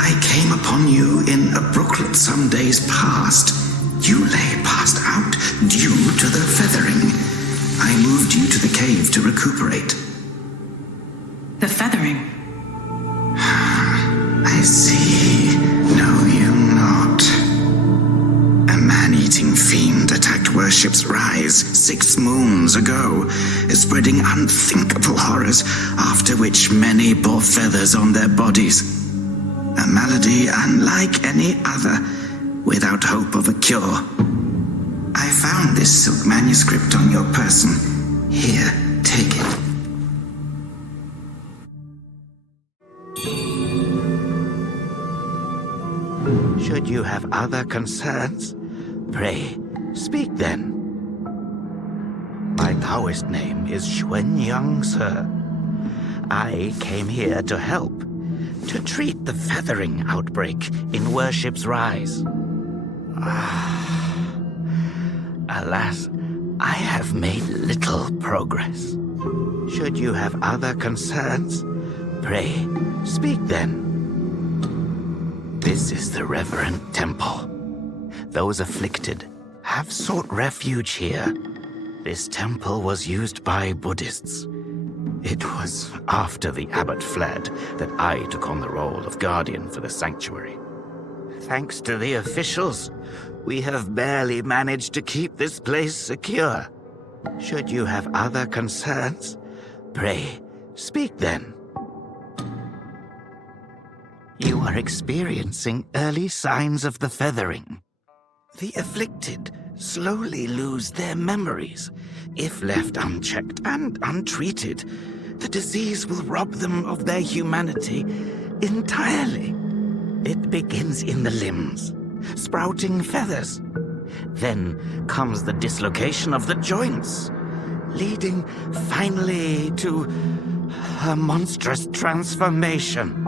I came upon you in a brooklet some days past. You lay passed out due to the feathering. I moved you to the cave to recuperate. The feathering? I see. Know you not. A man-eating fiend attacked Worship's Rise 6 moons ago, spreading unthinkable horrors, after which many bore feathers on their bodies. A malady unlike any other, without hope of a cure. I found this silk manuscript on your person. Here, take it. Should you have other concerns, pray, speak then. My Taoist name is Xuanyang, sir. I came here to help, to treat the feathering outbreak in Worship's Rise. Alas, I have made little progress. Should you have other concerns, pray, speak then. This is the reverent temple. Those afflicted have sought refuge here. This temple was used by Buddhists. It was after the abbot fled that I took on the role of guardian for the sanctuary. Thanks to the officials, we have barely managed to keep this place secure. Should you have other concerns, pray, speak then. You are experiencing early signs of the feathering. The afflicted slowly lose their memories. If left unchecked and untreated, the disease will rob them of their humanity entirely. It begins in the limbs, sprouting feathers. Then comes the dislocation of the joints, leading finally to a monstrous transformation.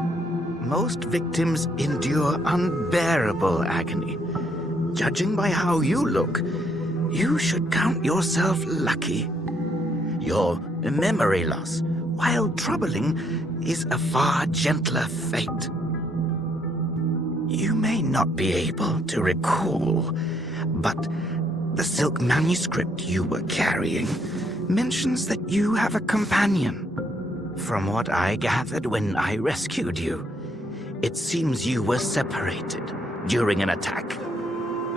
Most victims endure unbearable agony. Judging by how you look, you should count yourself lucky. Your memory loss, while troubling, is a far gentler fate. You may not be able to recall, but the silk manuscript you were carrying mentions that you have a companion. From what I gathered when I rescued you, it seems you were separated during an attack.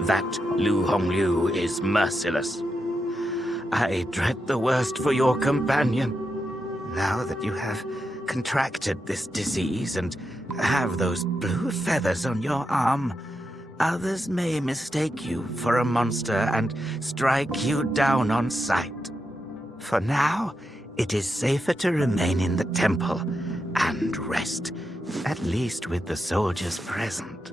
That Lu Hongliu is merciless. I dread the worst for your companion. Now that you have contracted this disease and have those blue feathers on your arm, others may mistake you for a monster and strike you down on sight. For now, it is safer to remain in the temple and rest, at least with the soldiers present.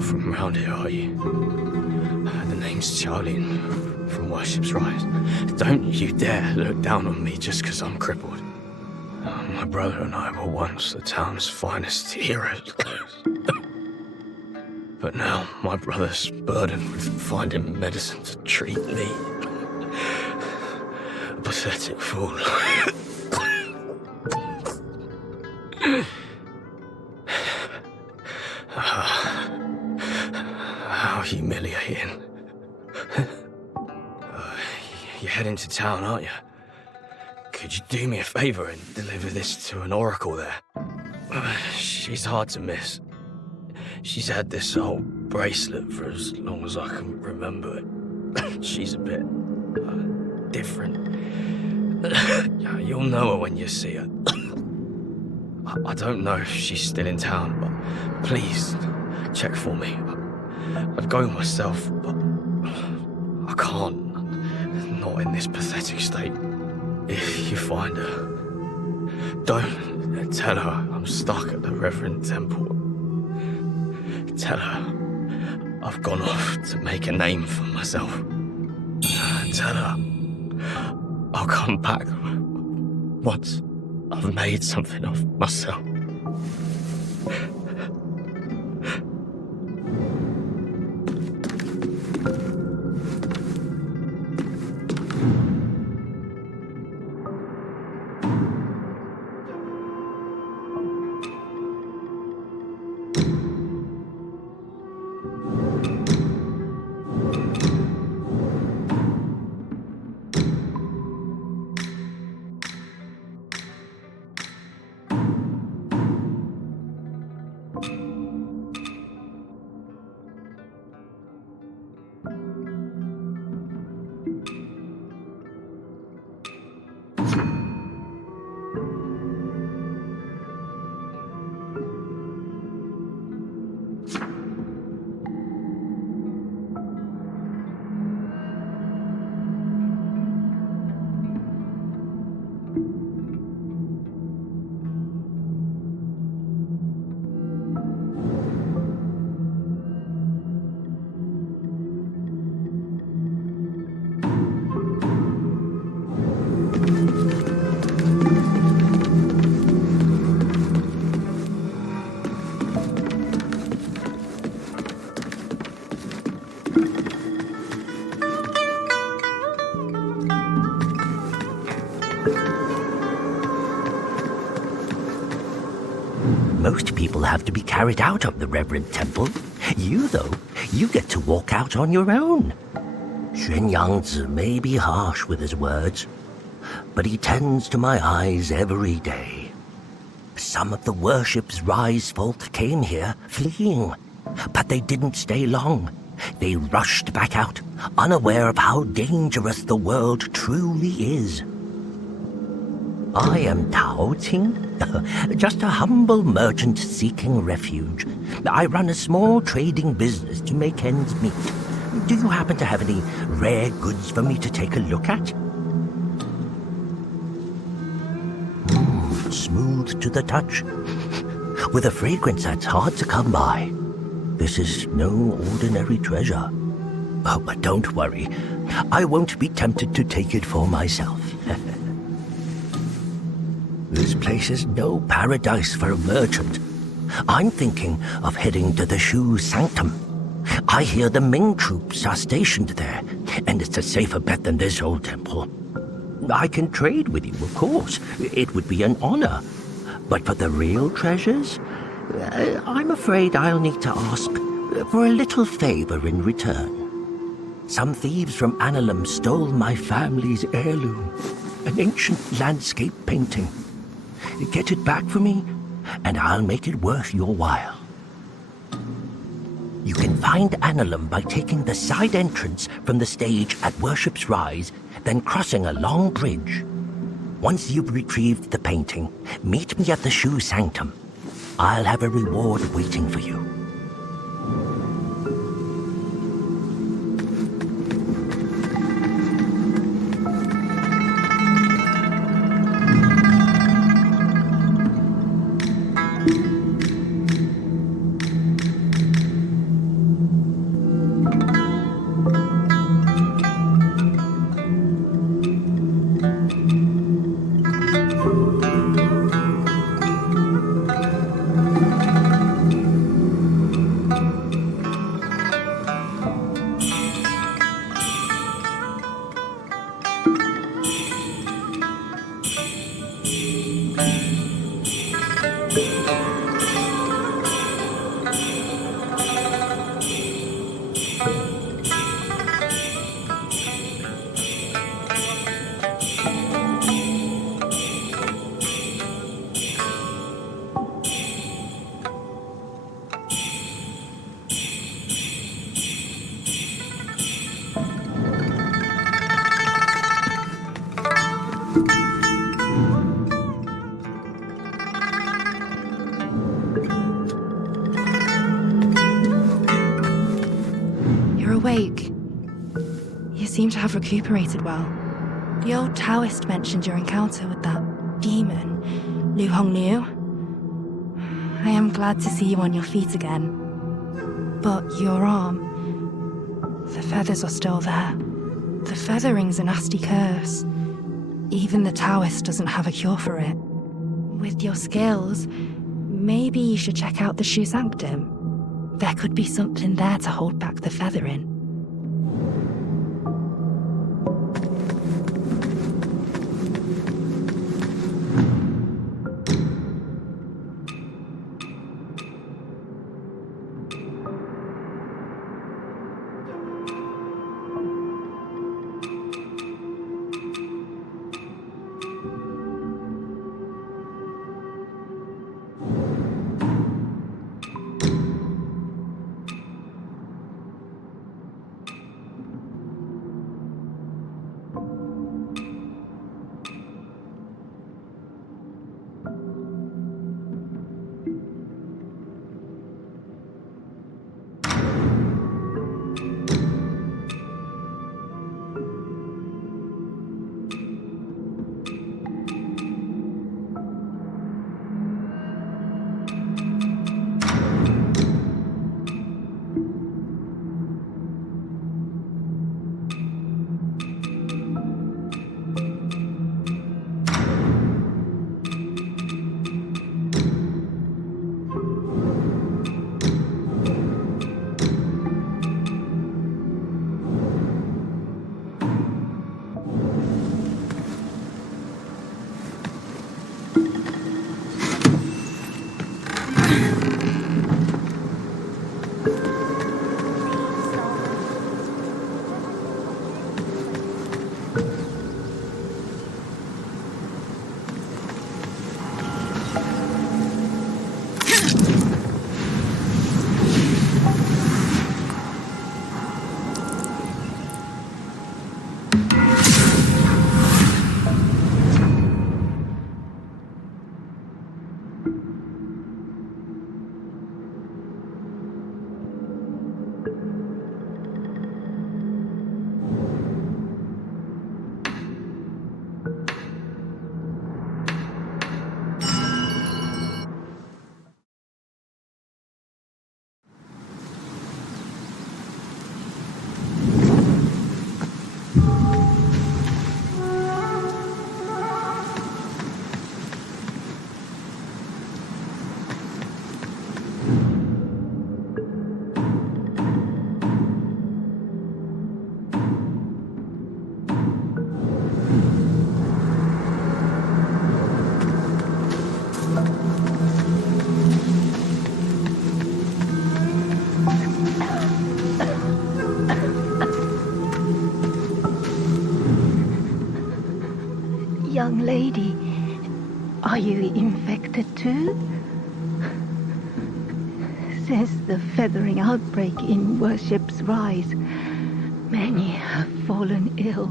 From around here, are you? The name's Charlie from Worship's Rise. Don't you dare look down on me just because I'm crippled. My brother and I were once the town's finest heroes. But now my brother's burdened with finding medicine to treat me. A pathetic fool. How humiliating. You're heading to town, aren't you? Could you do me a favor and deliver this to an oracle there? She's hard to miss. She's had this old bracelet for as long as I can remember it. She's a bit different. You'll know her when you see her. I don't know if she's still in town, but please check for me. I'd go myself, but I can't. Not in this pathetic state. If you find her, don't tell her I'm stuck at the Reverend Temple. Tell her I've gone off to make a name for myself. Tell her I'll come back once I've made something of myself. Most people have to be carried out of the Reverend Temple. You, though, you get to walk out on your own. Xuan Yangzi may be harsh with his words, but he tends to my eyes every day. Some of the worship's rise folk came here fleeing, but they didn't stay long. They rushed back out, unaware of how dangerous the world truly is. I am Tao Ting, just a humble merchant seeking refuge. I run a small trading business to make ends meet. Do you happen to have any rare goods for me to take a look at? Smooth to the touch, with a fragrance that's hard to come by. This is no ordinary treasure. Oh, but don't worry, I won't be tempted to take it for myself. This place is no paradise for a merchant. I'm thinking of heading to the Shu Sanctum. I hear the Ming troops are stationed there, and it's a safer bet than this old temple. I can trade with you, of course. It would be an honor. But for the real treasures, I'm afraid I'll need to ask for a little favor in return. Some thieves from Annalum stole my family's heirloom, an ancient landscape painting. Get it back for me, and I'll make it worth your while. You can find Annalum by taking the side entrance from the stage at Worship's Rise, then crossing a long bridge. Once you've retrieved the painting, meet me at the Shu Sanctum. I'll have a reward waiting for you. Awake. You seem to have recuperated well. The old Taoist mentioned your encounter with that demon, Lu Hongniu. I am glad to see you on your feet again. But your arm, the feathers are still there. The feathering's a nasty curse. Even the Taoist doesn't have a cure for it. With your skills, maybe you should check out the Shoe Sanctum. There could be something there to hold back the feathering. Young lady, are you infected too? Since the feathering outbreak in Worship's Rise, many have fallen ill.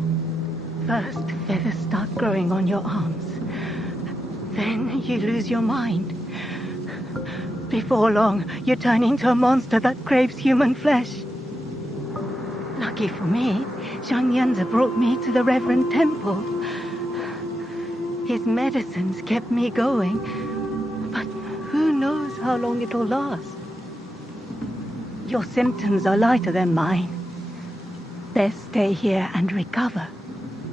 First, feathers start growing on your arms. Then you lose your mind. Before long, you turn into a monster that craves human flesh. Lucky for me, Zhang Yanzi brought me to the Reverend Temple. His medicines kept me going, but who knows how long it'll last. Your symptoms are lighter than mine. Best stay here and recover.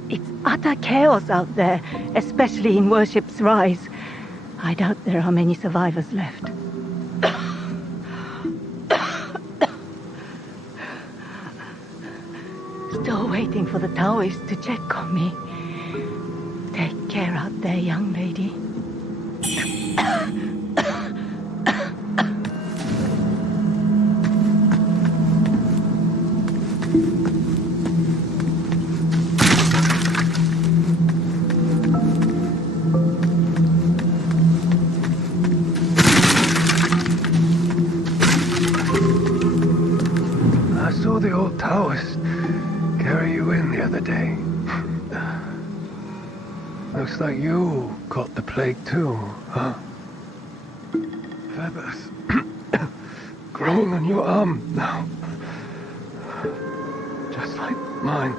It's utter chaos out there, especially in Worship's Rise. I doubt there are many survivors left. Still waiting for the Taoists to check on me. Take care out there, young lady. I saw the old Taoist carry you in the other day. Looks like you caught the plague too, huh? Feathers growing on your arm now. Just like mine.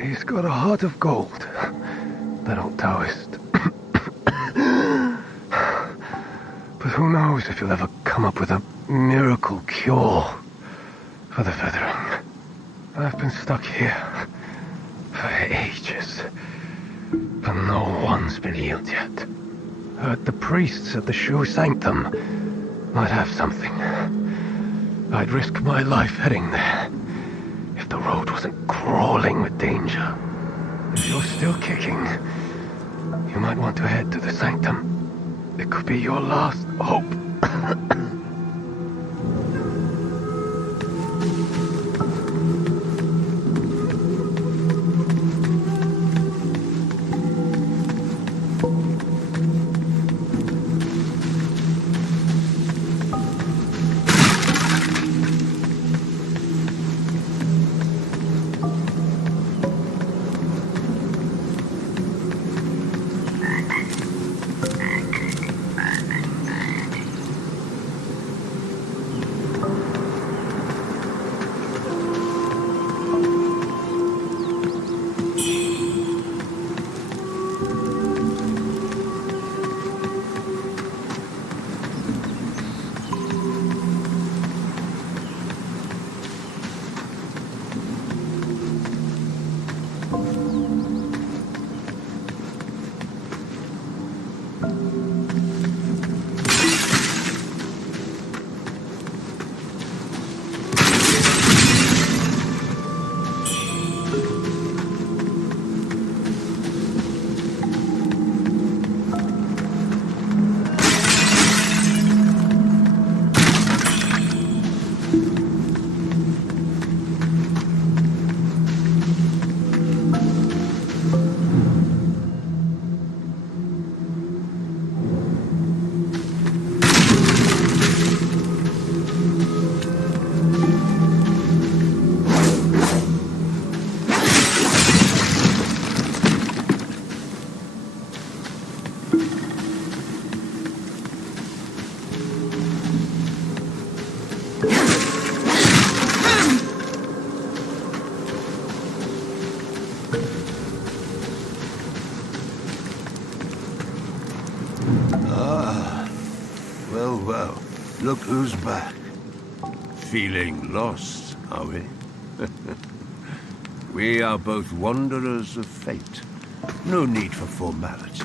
He's got a heart of gold, that old Taoist. But who knows if you'll ever come up with a miracle cure for the feathering. I've been stuck here for ages, but no one's been healed yet. Heard the priests at the Shoe Sanctum might have something. I'd risk my life heading there if the road wasn't crawling with danger. If you're still kicking, you might want to head to the Sanctum. It could be your last hope. Well, look who's back. Feeling lost, are we? We are both wanderers of fate. No need for formalities.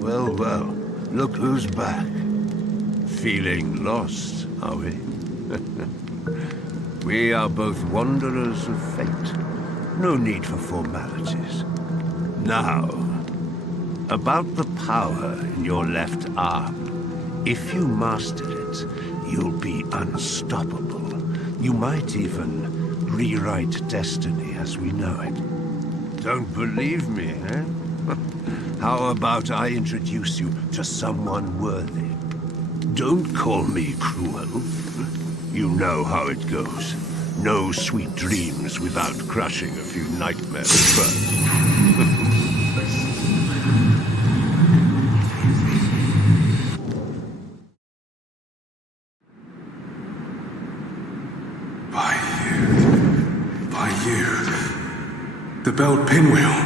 Well, look who's back. Feeling lost, are we? We are both wanderers of fate. No need for formalities. Now, about the power in your left arm. If you master it, you'll be unstoppable. You might even rewrite destiny as we know it. Don't believe me, eh? How about I introduce you to someone worthy? Don't call me cruel. You know how it goes. No sweet dreams without crushing a few nightmares first. By you. The belt pinwheel.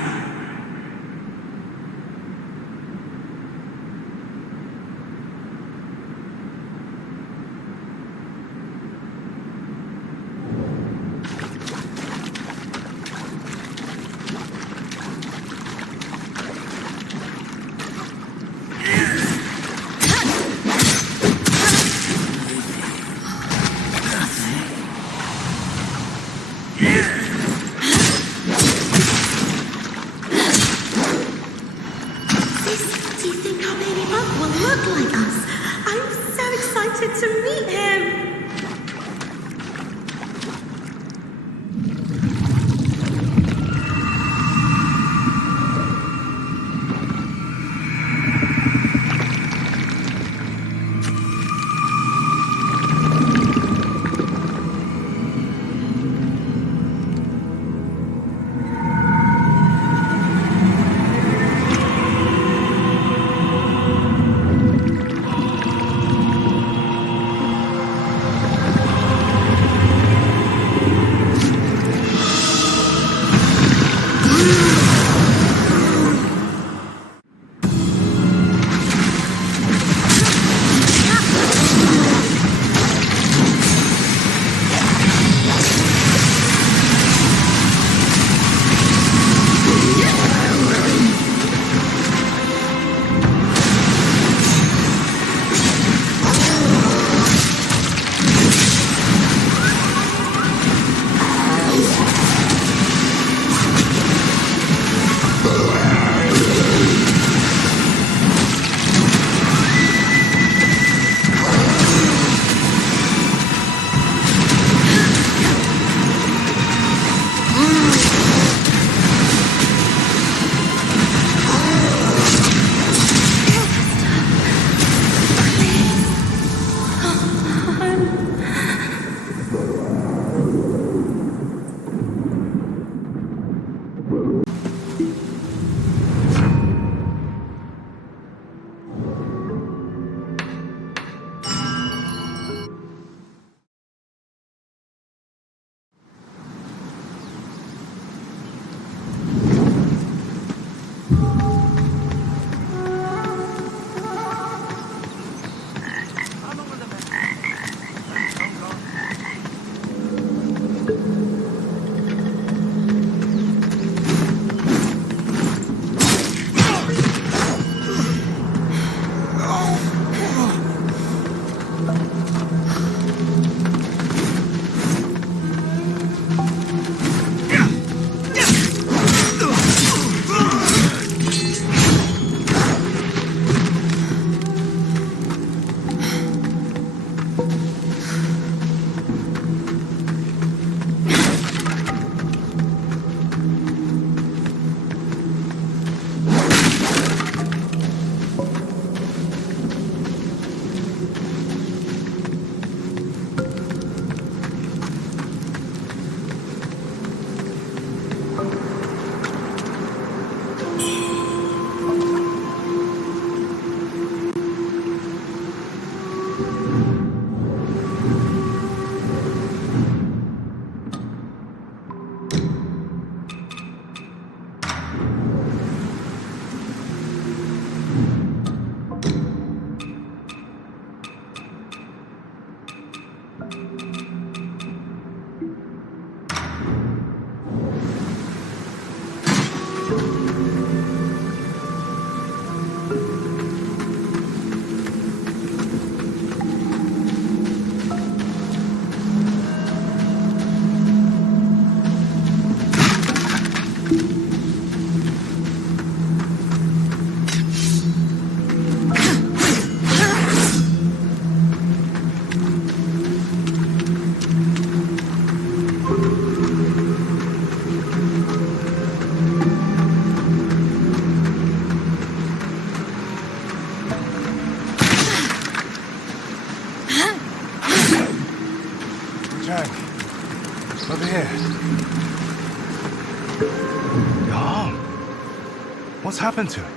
What's happened to it?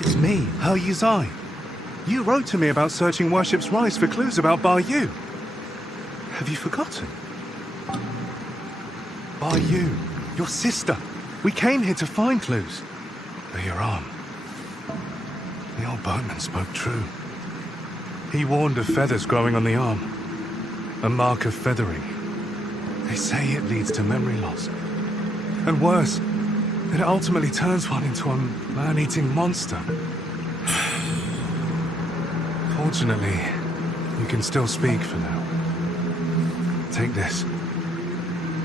It's me, He Yuzai. You wrote to me about searching Worship's Rise for clues about Bar Yu. Have you forgotten? Bar Yu, your sister. We came here to find clues. But your arm. The old boatman spoke true. He warned of feathers growing on the arm. A mark of feathering. They say it leads to memory loss. And worse, that it ultimately turns one into a man-eating monster. Fortunately, you can still speak for now. Take this.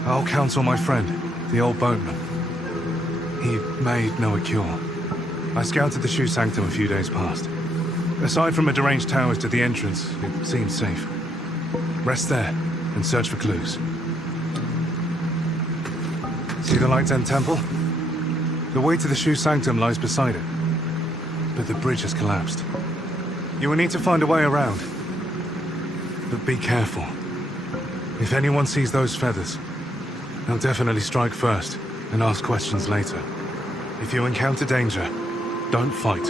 I'll counsel my friend, the old boatman. He may know a cure. I scouted the shoe sanctum a few days past. Aside from a deranged towers to the entrance, it seems safe. Rest there and search for clues. See the Light End Temple? The way to the shoe sanctum lies beside it. But the bridge has collapsed. You will need to find a way around. But be careful. If anyone sees those feathers, they'll definitely strike first and ask questions later. If you encounter danger, don't fight.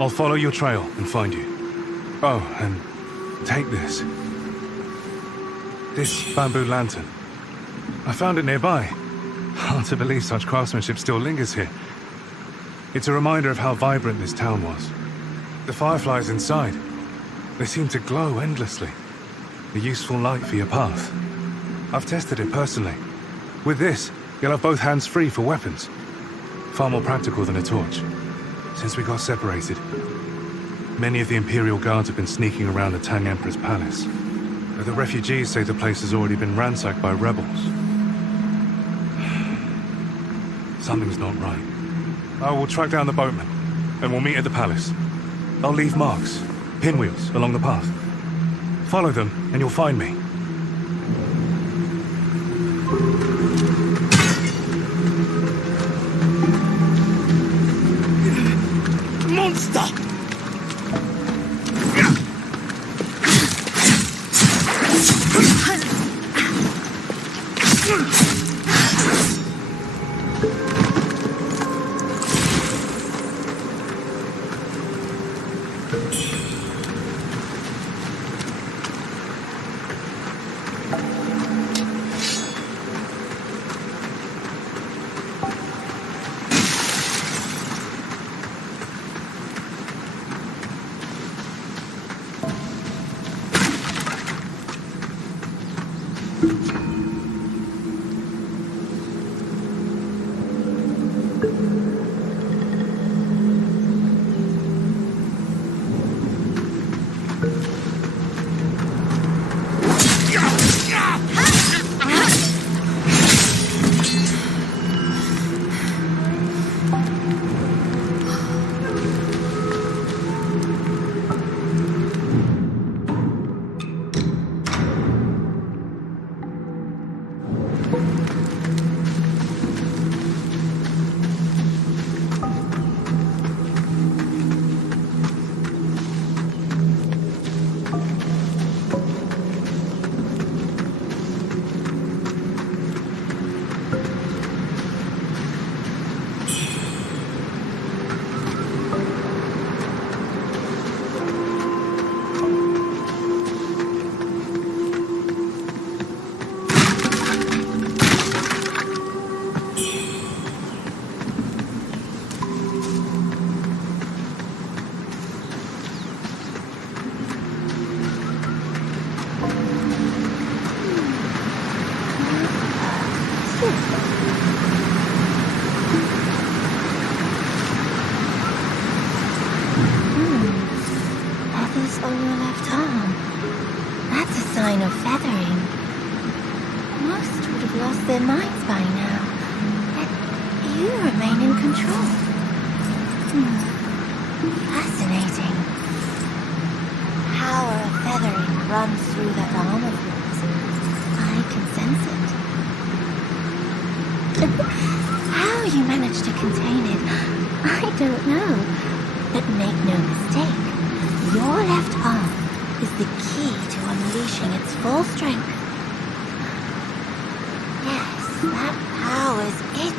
I'll follow your trail and find you. Oh, and take this. This bamboo lantern. I found it nearby. Hard to believe such craftsmanship still lingers here. It's a reminder of how vibrant this town was. The fireflies inside, they seem to glow endlessly. A useful light for your path. I've tested it personally. With this, you'll have both hands free for weapons. Far more practical than a torch. Since we got separated, many of the Imperial Guards have been sneaking around the Tang Emperor's palace. But the refugees say the place has already been ransacked by rebels. Something's not right. I will track down the boatman, and we'll meet at the palace. I'll leave marks, pinwheels, along the path. Follow them, and you'll find me. Monster! Feathers on your left arm. That's a sign of feathering. Most would have lost their minds by now. Yet you remain in control. Fascinating. The power of feathering runs through that arm of yours. I can sense it. How you managed to contain it, I don't know. But make no mistake, your left arm is the key to unleashing its full strength. Yes, that power's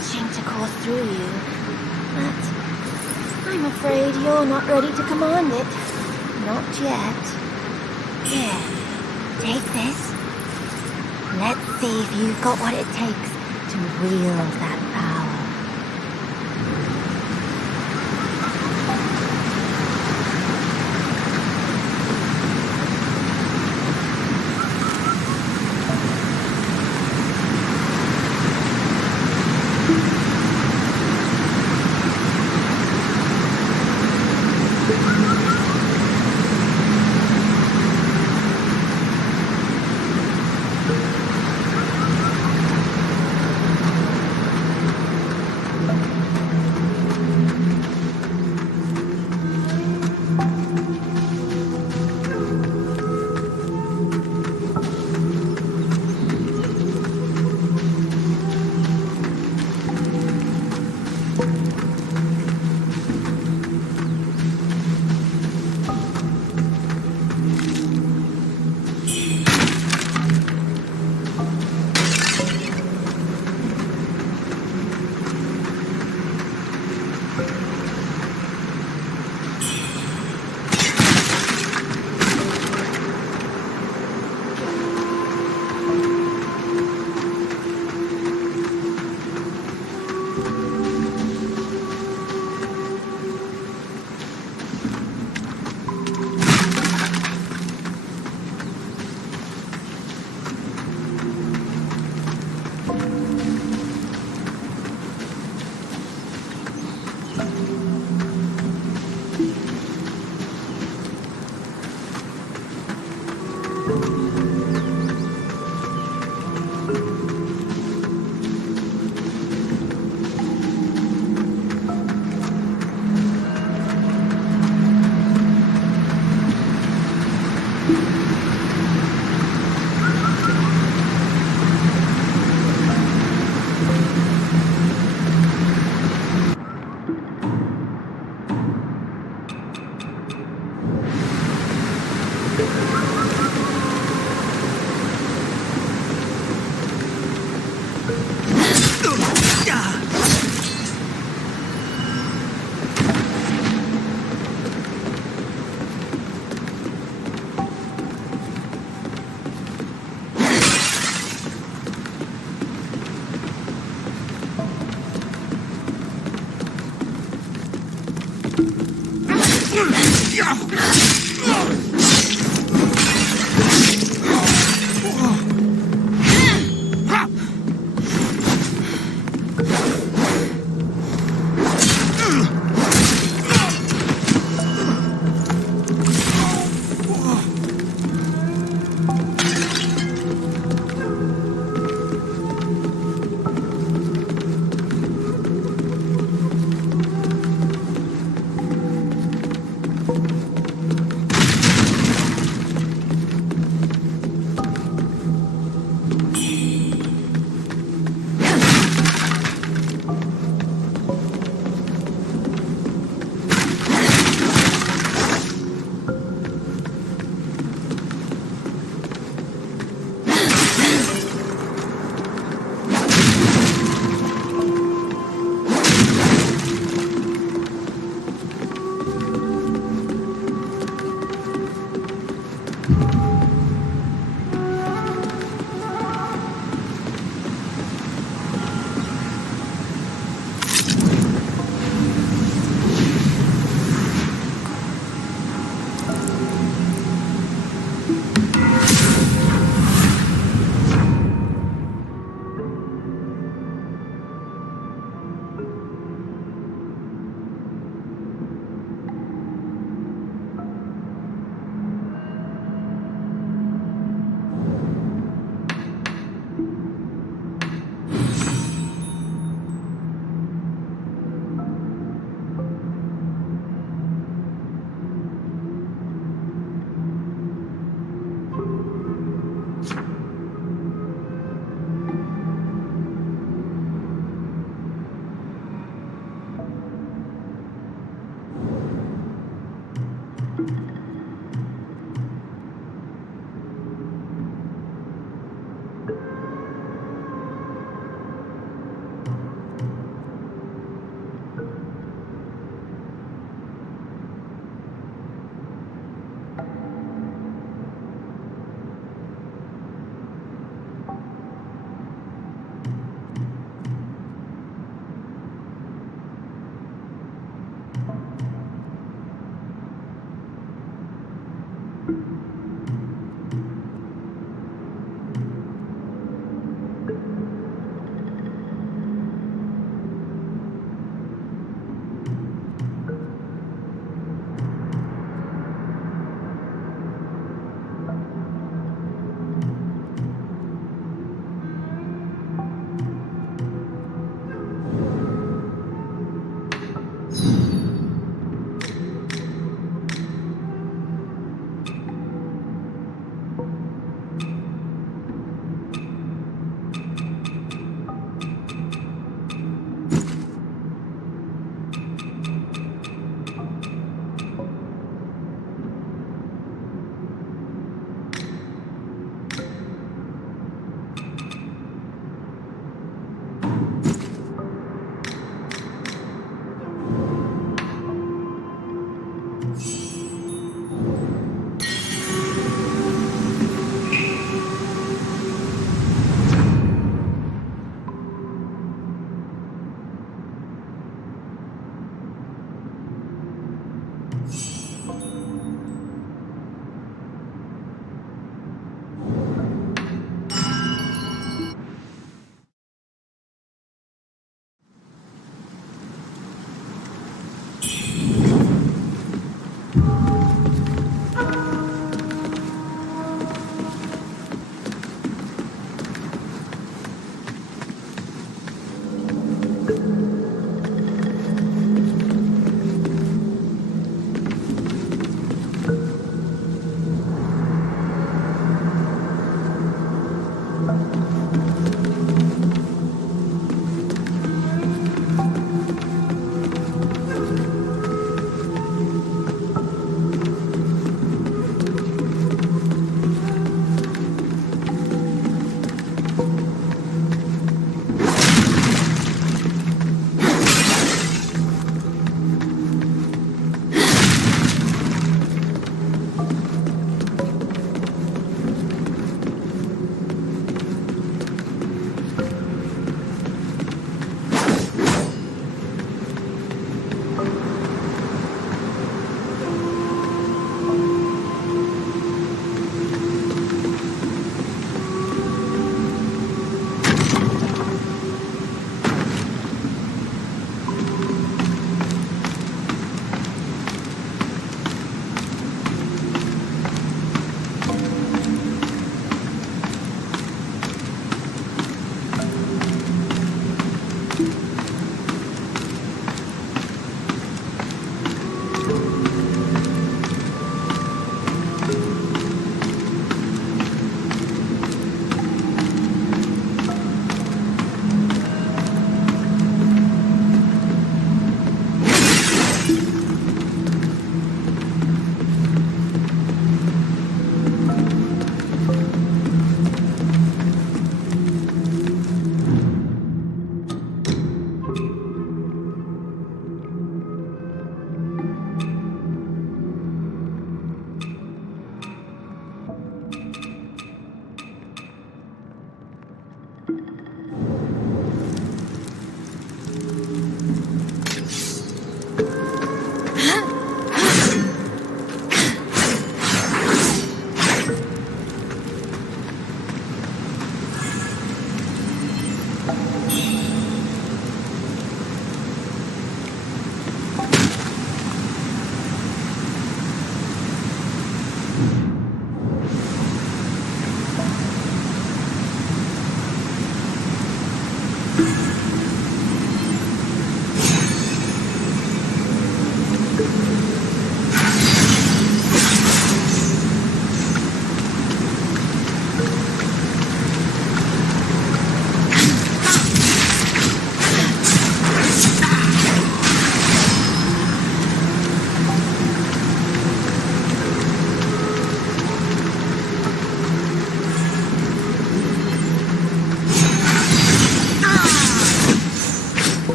itching to course through you, but I'm afraid you're not ready to command it. Not yet. Here, take this. Let's see if you've got what it takes to wield that power.